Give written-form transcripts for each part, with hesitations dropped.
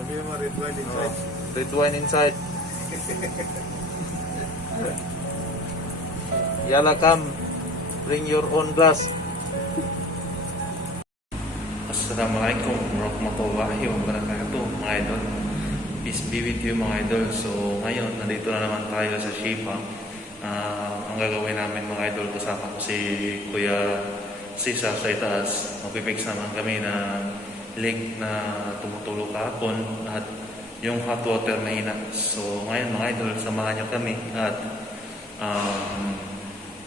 Sabi mo, red wine inside. Red wine inside. Yala, come. Bring your own glass. Assalamualaikum warahmatullahi wabarakatuh, mga idol. Peace be with you, mga idol. So ngayon, nandito na naman tayo sa Shifa. Ang gagawin namin, mga idol, kasama ko si Kuya Ceasar sa itaas. Magpipix naman kami na link na tumutulog kahapon at yung hot water na ina. So ngayon, mga idol, samahan nyo kami at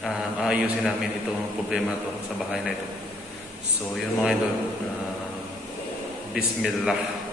aayusin namin itong problema to sa bahay na ito. So yun, mga idol, Bismillah.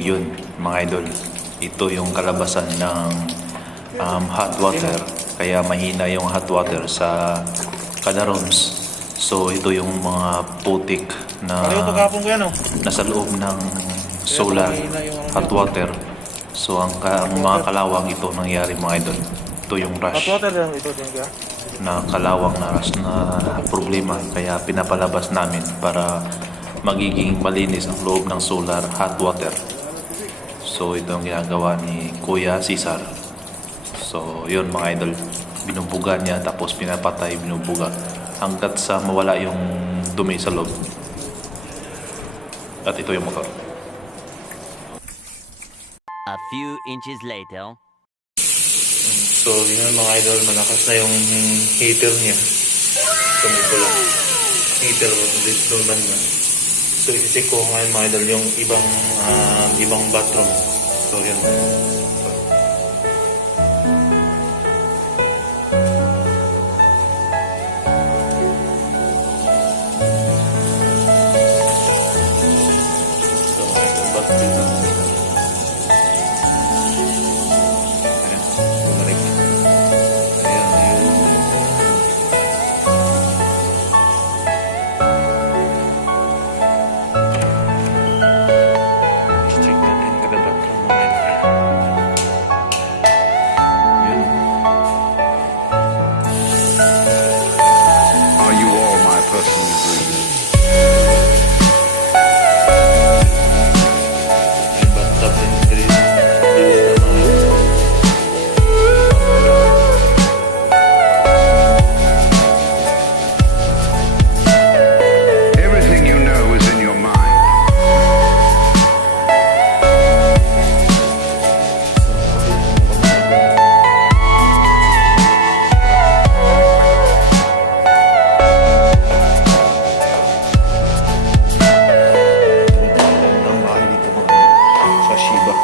Yun, mga idol, ito yung kalabasan ng hot water, kaya mahina yung hot water sa kada rooms. So ito yung mga putik na nasa loob ng solar hot water. So ang mga kalawang ito nangyari, mga idol. Ito yung rush na kalawang na rush na problema, kaya pinapalabas namin para magiging malinis ang loob ng solar hot water. So ito ang ginagawa ni Kuya Ceasar. So yun, mga idol, binubuga niya tapos pinapatay, binubuga hanggat sa mawala yung dumi sa loob. At ito yung motor. A few inches later. So yun, mga idol, malakas na yung heater niya. Tumiko lang. Heater, normal na. So isi-check ko ngayon, mga idol, yung ibang bathroom. So yun. So ito bathroom. Ayan, bumalik. Ayan, ayun. Check natin kada bathroom, mga idol. Yun. Are you all my personal dreams? May bathtub din dito. Bilis na, mga idol. Everything you know is in your mind. Ang bahay dito, mga idol, sa Shiba.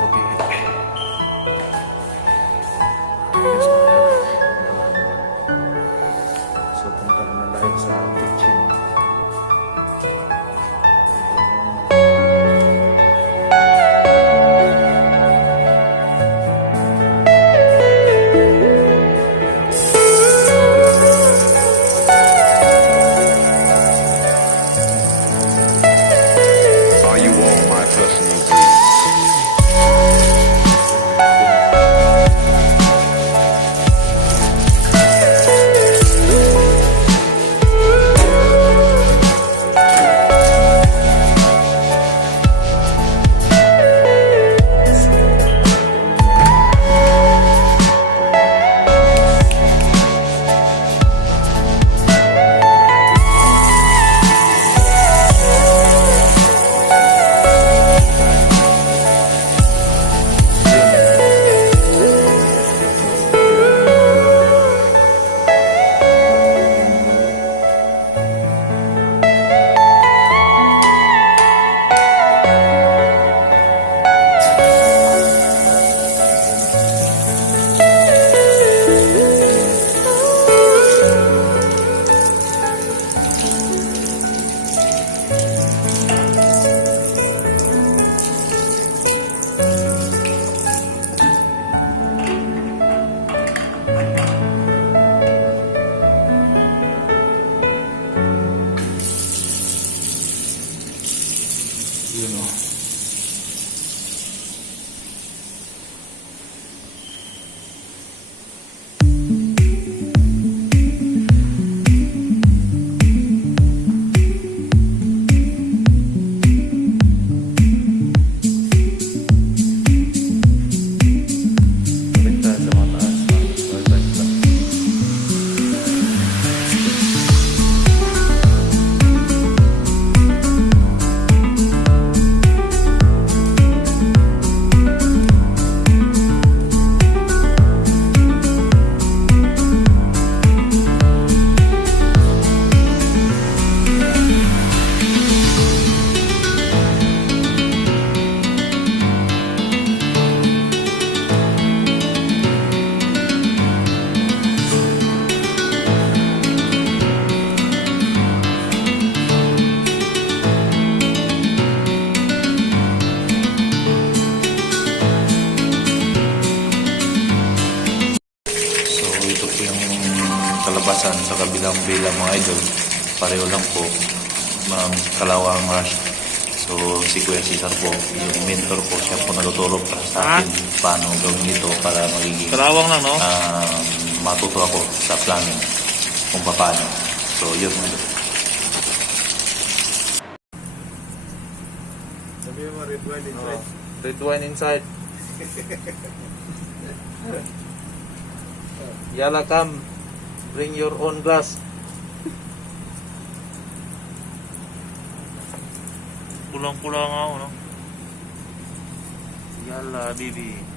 Puti-puti. Yes, mga idol. So punta naman tayo sa kitchen. Are you all my personal dreams? Yun o. Balik tayo sa mataas. Balik lang. So ito po yung kalabasan sa kabilang bila mga idol. Pareho lang po ng kalawang rush. So si Kuya Ceasar po, yung mentor po, siya po natutulog para sa akin paano gawin ito para magiging Kalawang lang, no? matuto ako sa planning kung paano. So yun mga idol. Sabi mo, red wine inside. Red wine inside. Yala, come. Bring your own glass. Pulang-pulang ako, no? Yala, baby.